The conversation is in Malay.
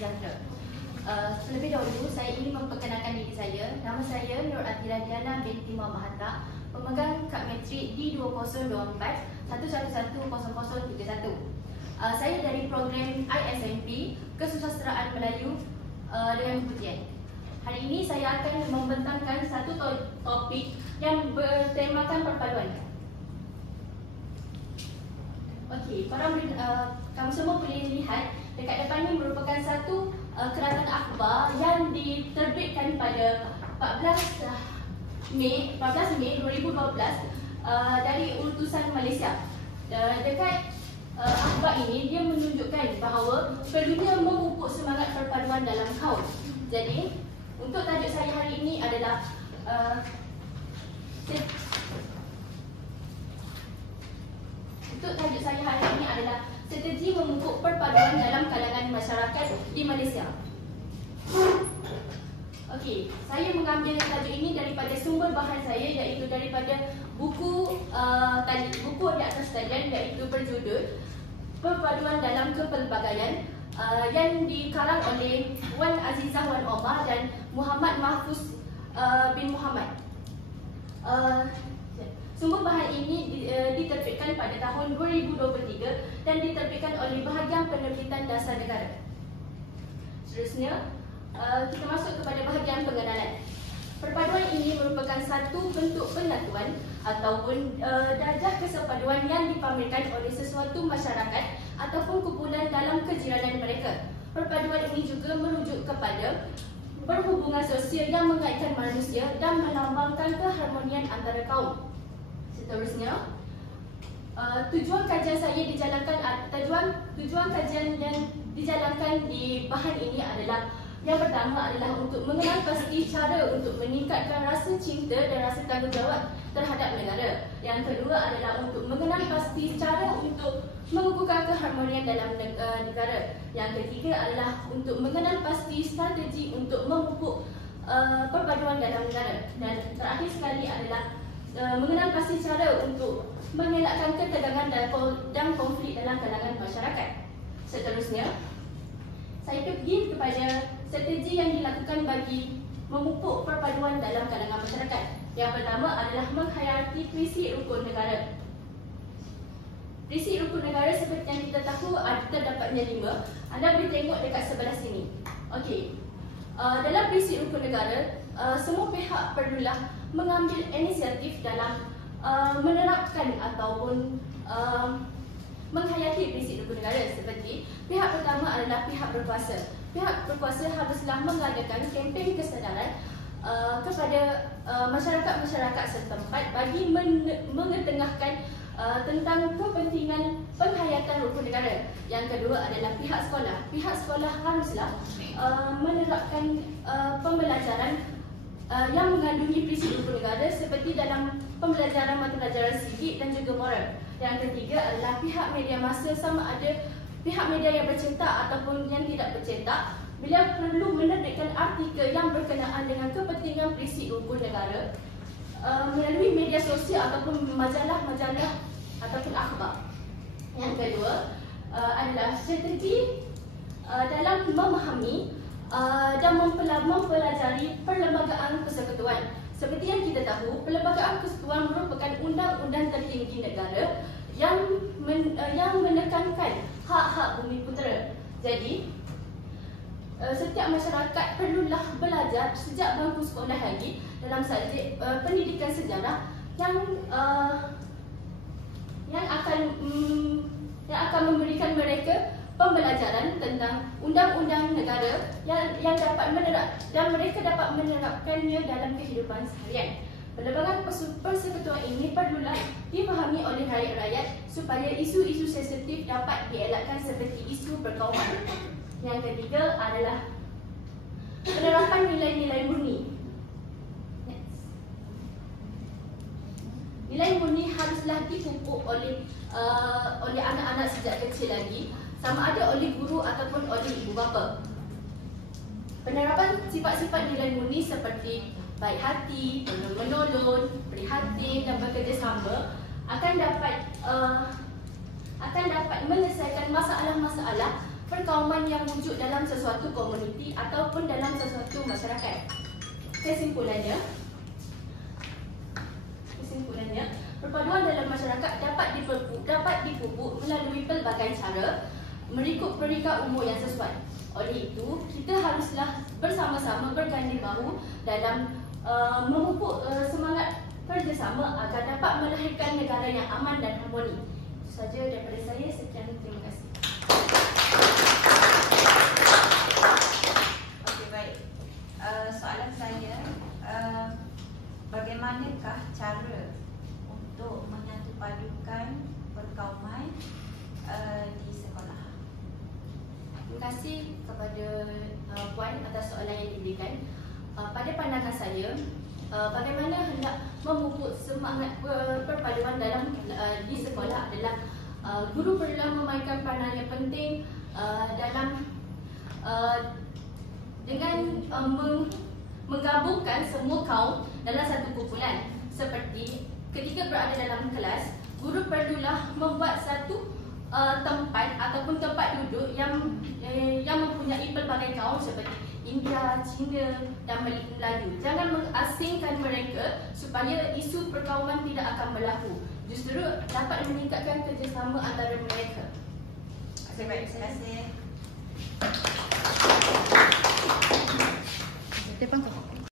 sejahtera. Terlebih dahulu, saya ingin memperkenalkan diri saya. Nama saya Nur Atira Diana binti Muhammad Hatta, pemegang kad metrik D2024 1110031. Saya dari program ISMP Kesusasteraan Melayu dengan Kebudayaan. Hari ini saya akan membentangkan satu topik yang bertemakan perpaduan. Okey, kamu semua boleh lihat dekat depan ini merupakan satu keratan akhbar yang diterbitkan pada 14 Mei 2012 dari Utusan Malaysia. Dekat akhbar ini dia menunjukkan bahawa perlunya memupuk semangat perpaduan dalam kaum. Jadi, untuk tajuk saya hari ini adalah strategi memupuk perpaduan dalam kalangan masyarakat di Malaysia. Okey, saya mengambil tajuk ini daripada sumber bahan saya, iaitu daripada buku di atas talian, iaitu berjudul Perpaduan dalam Kepelbagaian yang dikarang oleh Wan Azizah Wan Omar dan Muhammad Mahfuz bin Muhammad. Sumber bahan ini diterbitkan pada tahun 2023 dan diterbitkan oleh Bahagian Penerbitan Dasar Negara. Seterusnya, kita masuk kepada bahagian pengenalan. Perpaduan ini merupakan satu bentuk penatuan ataupun darjah kesepaduan yang dipamerkan oleh sesuatu masyarakat ataupun kumpulan dalam kejiranan mereka. Perpaduan ini juga merujuk kepada perhubungan sosial yang mengaitkan manusia dan melambangkan keharmonian antara kaum. Seterusnya, tujuan kajian yang dijalankan di bahan ini adalah, yang pertama adalah untuk mengenal pasti cara untuk meningkatkan rasa cinta dan rasa tanggungjawab terhadap negara. Yang kedua adalah untuk mengenal pasti cara untuk mengukuhkan keharmonian dalam negara. Yang ketiga adalah untuk mengenal pasti strategi untuk memupuk perpaduan dalam negara. Dan terakhir sekali adalah mengenal pasti cara untuk mengelakkan ketegangan dan konflik dalam kalangan masyarakat. Seterusnya, saya pergi kepada strategi yang dilakukan bagi memupuk perpaduan dalam kalangan masyarakat. Yang pertama adalah menghayati prinsip rukun negara. Prinsip rukun negara seperti yang kita tahu terdapatnya 5. Anda boleh tengok dekat sebelah sini. Okey. Dalam prinsip rukun negara, semua pihak perlulah mengambil inisiatif dalam menerapkan ataupun menghayati prinsip rukun negara. Seperti pihak pertama adalah pihak berkuasa. Pihak berkuasa haruslah mengadakan kempen kesedaran kepada masyarakat-masyarakat setempat bagi mengetengahkan tentang kepentingan penghayatan rukun negara. Yang kedua adalah pihak sekolah. Pihak sekolah haruslah menerapkan pembelajaran yang mengandungi prinsip rukun negara seperti dalam pembelajaran mata pelajaran sivik dan juga moral. Yang ketiga adalah pihak media massa, sama ada pihak media yang bercetak ataupun yang tidak bercetak, beliau perlu menerbitkan artikel yang berkenaan dengan kepentingan prinsip rukun negara melalui media sosial ataupun majalah-majalah ataupun akhbar. Yang kedua adalah strategi dalam memahami dan mempelajari perlembagaan persekutuan. Seperti yang kita tahu, perlembagaan persekutuan merupakan undang-undang tertinggi negara yang menekankan hak-hak bumi putera. Jadi, setiap masyarakat perlulah belajar sejak bangku sekolah lagi dalam subjek pendidikan sejarah yang akan memberikan mereka pembelajaran tentang undang-undang negara yang dapat dan mereka dapat menerapkannya dalam kehidupan seharian. Perlembagaan persekutuan ini perlulah dipahami oleh rakyat-rakyat supaya isu-isu sensitif dapat dielakkan seperti isu perkauman. Yang ketiga adalah penerapan nilai-nilai murni. Nilai murni haruslah dipupuk oleh anak-anak sejak kecil lagi, sama ada oleh guru ataupun oleh ibu bapa. Penerapan sifat-sifat nilai murni seperti baik hati, menolong, prihatin dan bekerjasama akan dapat menyelesaikan masalah-masalah perkauman yang wujud dalam sesuatu komuniti ataupun dalam sesuatu masyarakat. Kesimpulannya, perpaduan dalam masyarakat dapat dipupuk melalui pelbagai cara mengikut peringkat umur yang sesuai. Oleh itu, kita haruslah bersama-sama berganding bahu dalam memupuk semangat kerjasama agar dapat melahirkan negara yang aman dan harmoni. Itu saja daripada saya. Sekian, terima kasih. Okey, baik. Soalan saya, bagaimanakah cara untuk menyatupadukan perkauman di sekolah? Terima kasih kepada Puan atas soalan yang diberikan. Pada pandangan saya, bagaimana hendak memupuk semangat perpaduan dalam di sekolah adalah guru perlulah memainkan peranan yang penting dalam dengan menggabungkan semua kaum dalam satu kumpulan. Seperti ketika berada dalam kelas, guru perlulah membuat satu tempat ataupun tempat duduk yang mempunyai pelbagai kaum seperti India, Cina dan Melayu. Jangan mengasingkan mereka supaya isu perkauman tidak akan berlaku. Justru dapat meningkatkan kerjasama antara mereka. Okey, baik. Terima kasih. Depan kau.